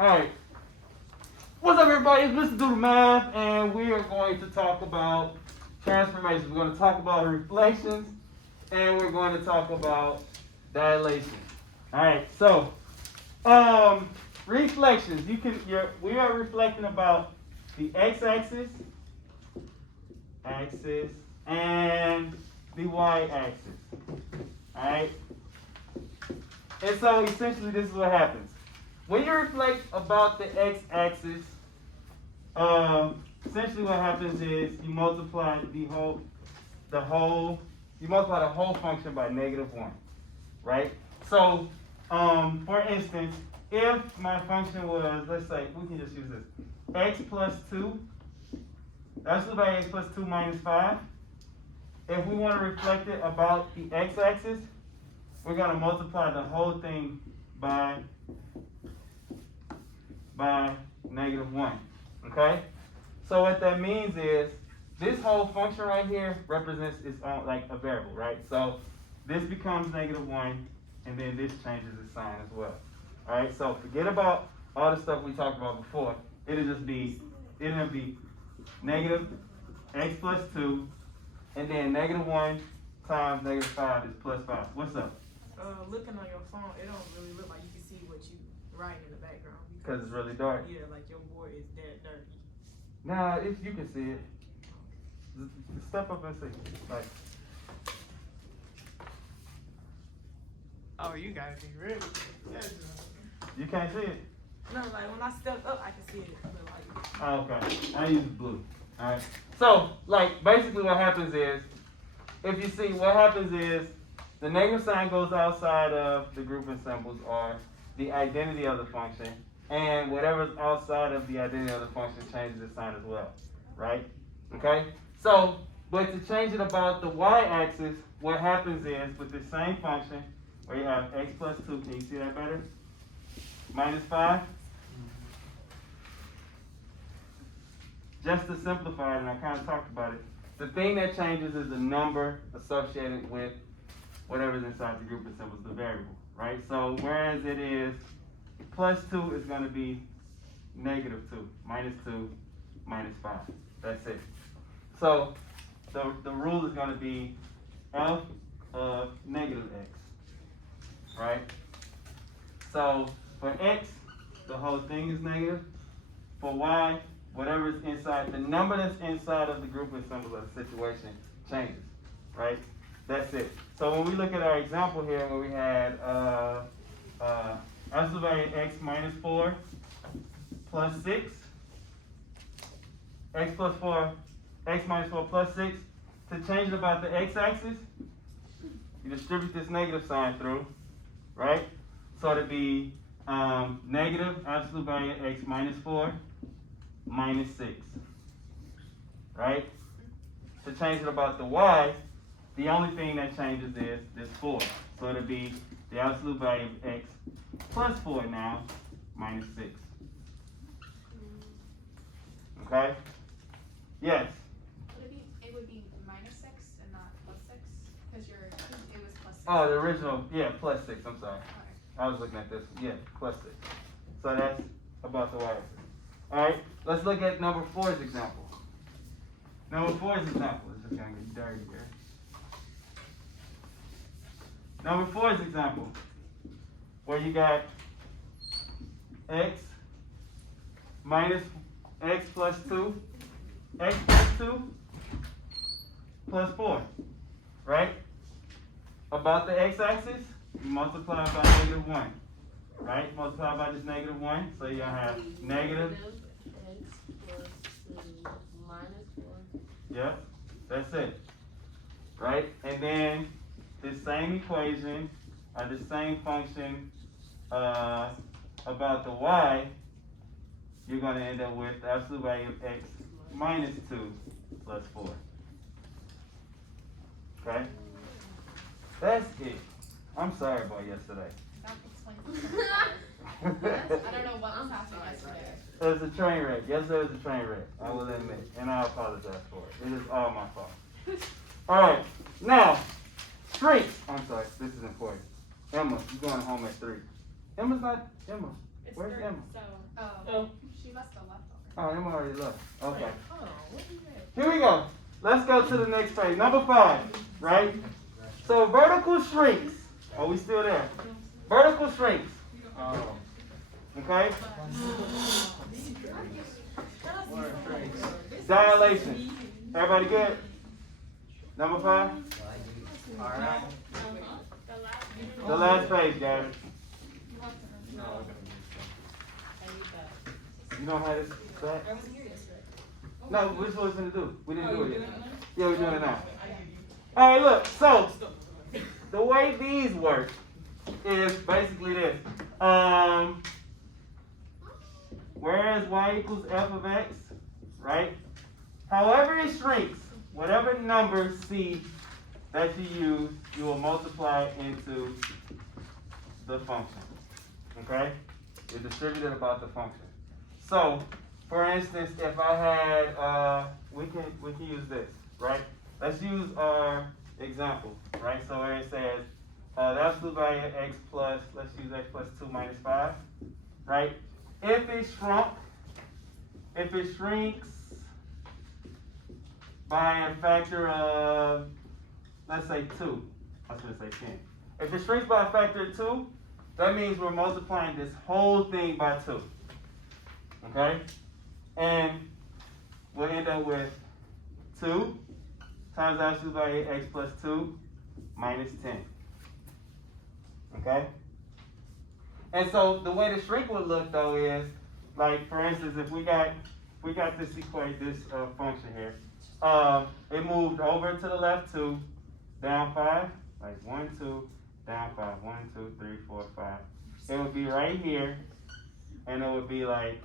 Alright. What's up, everybody? It's Mr. Do the Math, and we are going to talk about transformations. We're going to talk about reflections, and we're going to talk about dilations. Alright, so reflections. We are reflecting about the x-axis, and the y-axis. Alright? And so essentially this is what happens. When you reflect about the x-axis, essentially what happens is you multiply the whole function by -1, right? So, for instance, if my function was, let's say, we can just use this, x plus 2, that's by x plus 2 minus 5. If we want to reflect it about the x-axis, we're going to multiply the whole thing by -1, okay? So what that means is this whole function right here represents its own, like a variable, right? So this becomes -1, and then this changes its sign as well. All right, so forget about all the stuff we talked about before. It'll be negative x plus 2, and then -1 times -5 is plus 5. What's up? Looking on your phone, it don't really look like you can see what you writing in the background. Because it's really dark. Yeah, like your board is that dirty. Nah, if you can see it. Step up and see. Like, Oh, you gotta be ready. you can't see it? No, like when I stepped up, I can see it. But like, Oh, okay. I use blue. Alright. So, like, basically what happens is, if you see, what happens is, the negative sign goes outside of the grouping symbols or the identity of the function, and whatever's outside of the identity of the function changes its sign as well, right? Okay? So, but to change it about the y-axis, what happens is, with the same function, where you have x plus 2, can you see that better? Minus 5. Just to simplify it, and I kind of talked about it, the thing that changes is the number associated with whatever's inside the group of symbols, the variable, right? So whereas it is plus 2 is going to be -2, -2, -5. That's it. So the rule is going to be f of -x, right? So for x, the whole thing is negative. For y, whatever is inside, the number that's inside of the group of symbols of the situation changes, right? That's it. So when we look at our example here, where we had absolute x minus 4 plus 6, x minus 4 plus 6, to change it about the x-axis, you distribute this negative sign through, right? So it'd be negative absolute value x minus 4 minus 6, right? To change it about the y, the only thing that changes is this 4. So it'll be the absolute value of x plus 4 now, minus 6. Okay? Yes? It would be minus 6 and not plus 6? Because it was plus 6. Oh, the original, yeah, plus 6, I'm sorry. Okay. I was looking at this, yeah, plus 6. So that's about the y-axis. Alright, let's look at number 4's example. Number 4's example is just going to get dirty here. Number 4's example, where you got x minus x plus 2, x plus 2 plus 4, right? About the x-axis, you multiply by -1, right? Multiply by this -1, so you're going to have negative x plus 2 minus 1. Yep, that's it, right? And then this same equation, or the same function about the y, you're going to end up with the absolute value of x minus 2 plus 4. Okay? That's it. I'm sorry about yesterday. That explains it. I don't know what was happening yesterday. It was a train wreck. Yesterday was a train wreck, I will admit. And I apologize for it. It is all my fault. Alright, now, strengths. I'm sorry, this is important. Emma, you're going home at 3. Emma's not, Emma, It's Where's 3, Emma? so. Oh, she must have left already. Oh, Emma already left. Okay. Hold on, what is that? Here we go. Let's go to the next page. Number 5, right? So vertical shrinks. Are we still there? Vertical shrinks. Okay? Dilation. Everybody good? Number 5? Alright. The last page, guys. You don't have this back? I wasn't here yesterday. No, which one was gonna do? We didn't do it yet. Yeah, we're doing it now. All right, look. So the way these work is basically this. Whereas y equals f of x, right? However it shrinks, whatever number c that you use, you will multiply it into the function. Okay? You distribute it about the function. So, for instance, if I had, we can use this, right? Let's use our example, right? So where it says, the absolute value of x plus, let's use x plus 2 minus 5, right? If it shrinks by a factor of, let's say 2, I was going to say 10. If it shrinks by a factor of 2, that means we're multiplying this whole thing by 2. Okay? And we'll end up with 2 times absolute value x plus 2 minus 10. Okay? And so the way the shrink would look though is, like for instance, if we got this function here, it moved over to the left 2, down 5, like 1, 2, down 5, 1, 2, 3, 4, 5. It would be right here, and it would be like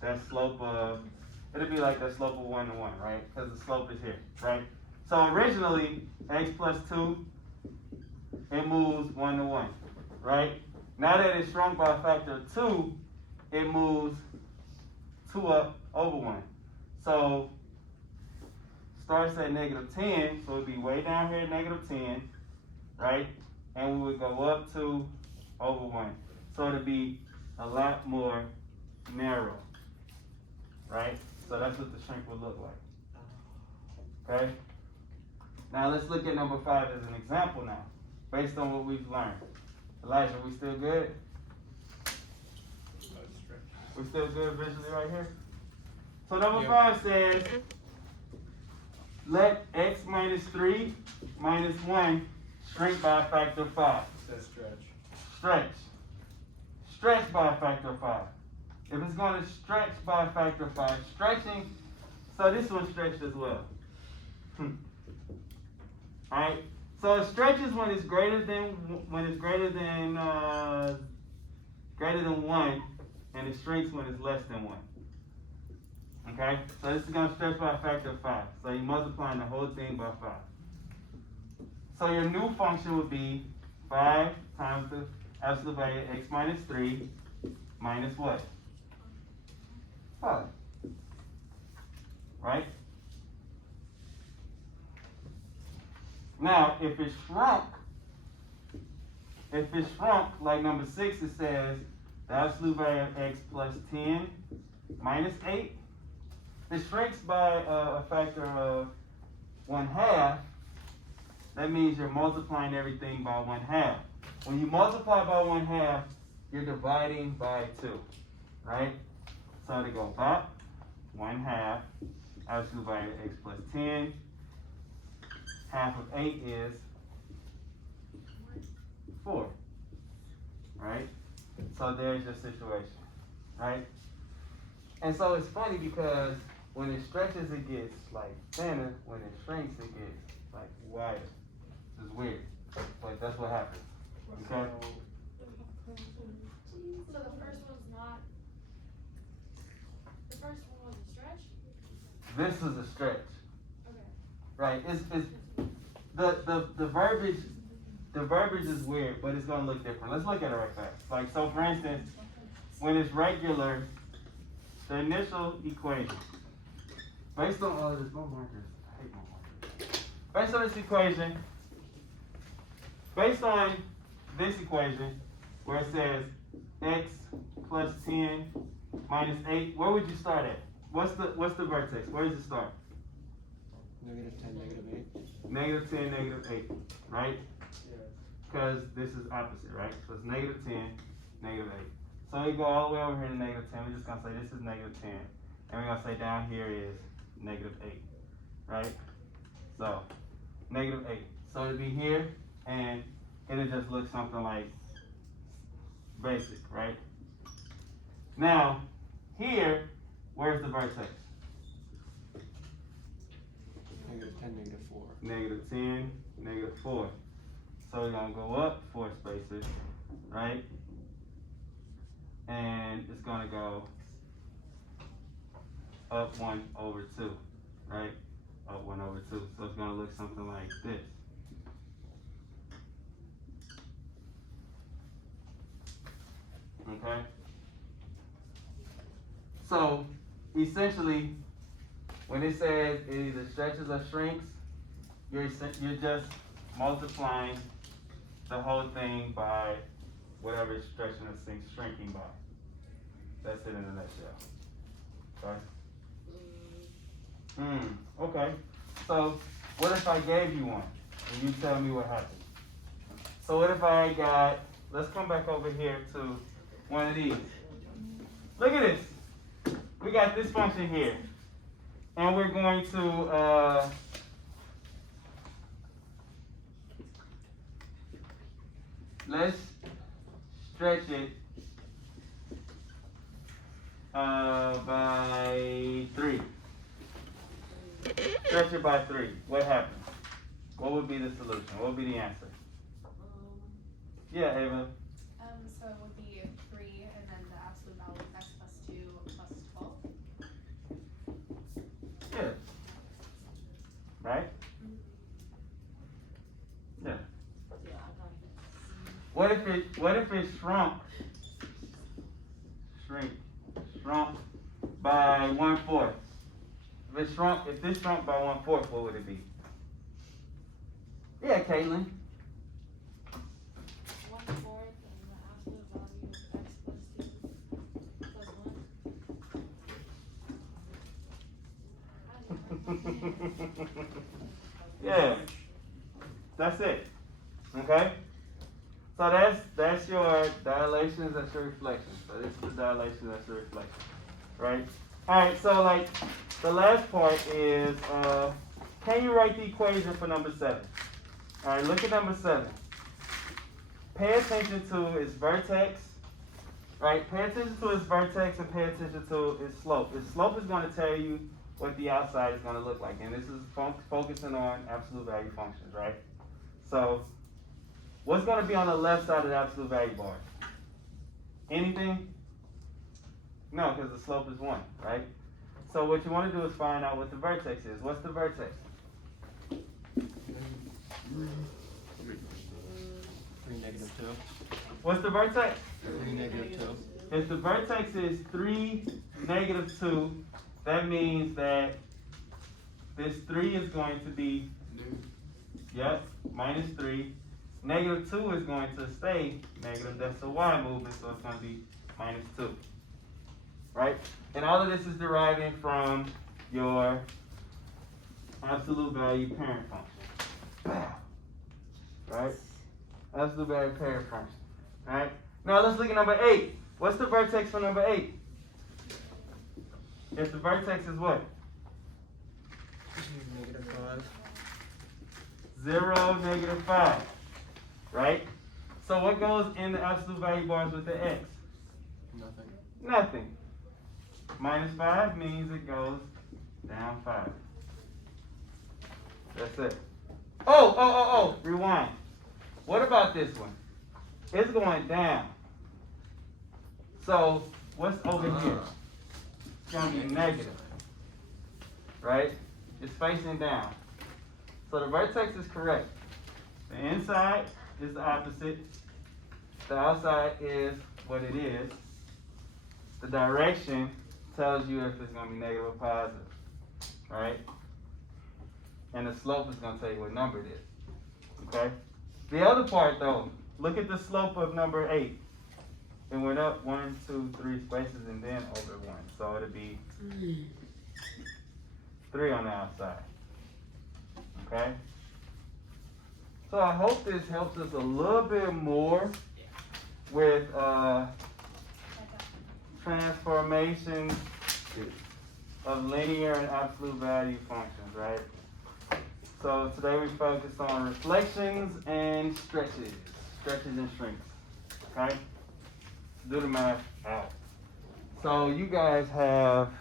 that slope of, it'll be like that slope of 1 to 1, right? Because the slope is here, right? So originally, x plus 2, it moves 1 to 1, right? Now that it's shrunk by a factor of 2, it moves 2 up over 1. So, starts at negative 10, so it'd be way down here at negative 10, right? And we would go up to over 1. So it'd be a lot more narrow. Right? So that's what the shrink would look like. Okay? Now let's look at number 5 as an example now, based on what we've learned. Elijah, we still good? We still good visually right here? So number 5 says, let x minus 3 minus 1 shrink by a factor of 5. That's stretch. Stretch. Stretch by a factor of 5. If it's going to stretch by a factor of 5, stretching, so this one stretched as well. Alright, so it stretches when it's greater than 1, and it shrinks when it's less than 1. Okay, so this is going to stretch by a factor of 5. So you're multiplying the whole thing by 5. So your new function would be 5 times the absolute value of x minus 3 minus what? 5. Right? Now, if it's shrunk, like number 6, it says the absolute value of x plus 10 minus 8. It shrinks by a factor of 1/2. That means you're multiplying everything by 1/2. When you multiply by 1/2, you're dividing by 2, right? So to go back, 1/2, absolute value of x plus 10. Half of 8 is 4, right? So there's your situation, right? And so it's funny because when it stretches, it gets like thinner. When it shrinks, it gets like wider. It's weird, but that's what happens. Okay? So the first one's not. The first one was a stretch. This is a stretch, Okay. right? It's the verbiage. The verbiage is weird, but it's gonna look different. Let's look at it right fast. Like so, for instance, when it's regular, the initial equation, based on all of this, no markers. I hate my markers. Based on this equation, based on this equation, where it says x plus 10 minus 8, where would you start at? What's the vertex? Where does it start? Negative 10, negative 8. Negative 10, negative 8, right? Yes. Because this is opposite, right? So it's negative 10, negative 8. So we go all the way over here to negative 10. We're just going to say this is negative 10. And we're going to say down here is negative 8, right? So, negative 8. So it'd be here, and it'll just look something like basic, right? Now, here, where's the vertex? Negative 10, negative 4. Negative 10, negative 4. So we're going to go up 4 spaces, right? And it's going to go up 1 over 2, right? Up 1 over 2. So it's going to look something like this. Okay? So, essentially, when it says it either stretches or shrinks, you're just multiplying the whole thing by whatever it's stretching or shrinking by. That's it in a nutshell. Okay? Okay. So, what if I gave you one and you tell me what happened? So what if I got, let's come back over here to one of these. Look at this. We got this function here. And we're going to, let's stretch it by 3. Stretch it by 3. What happens? What would be the solution? What would be the answer? Yeah, Ava. So it would be 3, and then the absolute value of x plus 2 plus 12. Yeah. Right? Yeah. Yeah, I got that. What if it shrunk by 1/4? If this shrunk by 1/4, what would it be? Yeah, Caitlin. 1/4 and the absolute value of x plus 2 plus 1. Yeah. That's it. Okay? So that's your dilations, that's your reflection. So this is the dilation, that's your reflection. Right? Alright, so like the last part is can you write the equation for number 7? Alright, look at number 7. Pay attention to its vertex. Right? Pay attention to its vertex and pay attention to its slope. Its slope is going to tell you what the outside is going to look like. And this is focusing on absolute value functions, right? So, what's going to be on the left side of the absolute value bar? Anything? No, because the slope is 1, right? So what you want to do is find out what the vertex is. What's the vertex? 3, negative 2. What's the vertex? 3, negative 2. If the vertex is 3, negative 2, that means that this 3 is going to be, yep, minus 3. Negative 2 is going to stay negative. That's a y movement, so it's going to be minus 2. Right? And all of this is deriving from your absolute value parent function. Right? Absolute value parent function. Right? Now let's look at number 8. What's the vertex for number 8? If the vertex is what? Negative 5. 0, negative 5. Right? So what goes in the absolute value bars with the x? Nothing. Nothing. Minus 5 means it goes down 5. That's it. Oh, rewind. What about this one? It's going down. So what's over here? It's going to be negative. Right? It's facing down. So the vertex is correct. The inside is the opposite. The outside is what it is. The direction tells you if it's going to be negative or positive. Right? And the slope is going to tell you what number it is. Okay? The other part though, look at the slope of number 8. it went up 1, 2, 3 spaces and then over 1. So it'll be 3 on the outside. Okay? So I hope this helps us a little bit more with transformations of linear and absolute value functions, right? So today we focused on reflections and stretches and shrinks, okay? Do the math out. So you guys have,